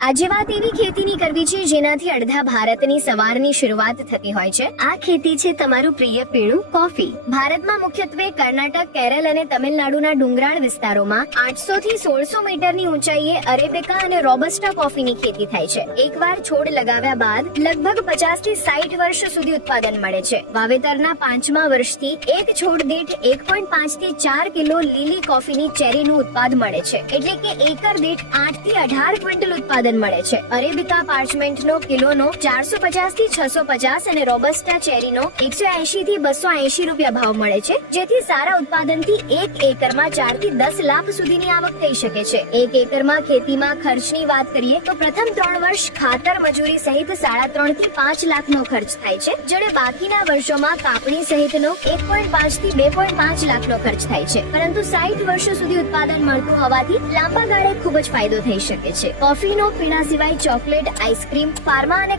આજે વાત એવી ખેતીની કરવી છે જેનાથી અડધા ભારતની સવારની શરૂઆત થતી હોય છે। આ ખેતી છે તમારું પ્રિય પીણું કોફી। ભારતમાં મુખ્યત્વે કર્ણાટક, કેરળ અને તમિલનાડુના ડુંગરાળ વિસ્તારોમાં 800 થી 1600 મીટરની ઊંચાઈએ અરેબિકા અને રોબસ્ટા કોફીની ખેતી થાય છે। એકવાર છોડ લગાવ્યા બાદ લગભગ 50 થી 60 વર્ષ સુધી ઉત્પાદન મળે છે। વાવેતરના 5મા વર્ષથી એક છોડ દીઠ 1.5 થી 4 કિલો લીલી કોફીની ચેરીનું ઉત્પાદન મળે છે, એટલે કે એકર દીઠ 8 થી 18 ક્વિન્ટલ ઉત્પાદન મળે છે। અરેબિકા પાર્ચમેન્ટનો કિલોનો 450 થી 650 અને રોબસ્ટા ચેરીનો 180 થી 280 રૂપિયા ભાવ મળે છે, જેથી સારા ઉત્પાદનથી એક એકરમાં 4 થી 10 લાખ સુધીની આવક થઈ શકે છે। એક એકરમાં ખેતીમાં ખર્ચની વાત કરીએ તો પ્રથમ 3 વર્ષ ખાતર, મજૂરી સહિત 3.5 થી 5 લાખનો ખર્ચ થાય છે, જ્યારે બાકીના વર્ષોમાં કાપણી સહિતનો 1.5 થી 2.5 લાખનો ખર્ચ થાય છે। પરંતુ 60 વર્ષો સુધી ઉત્પાદન મળતું હોવાથી લાંબા ગાળે ખૂબ જ ફાયદો થઈ શકે છે। કોફીનો પીણા સિવાય ચોકલેટ, આઈસ્ક્રીમ, ફાર્મા અને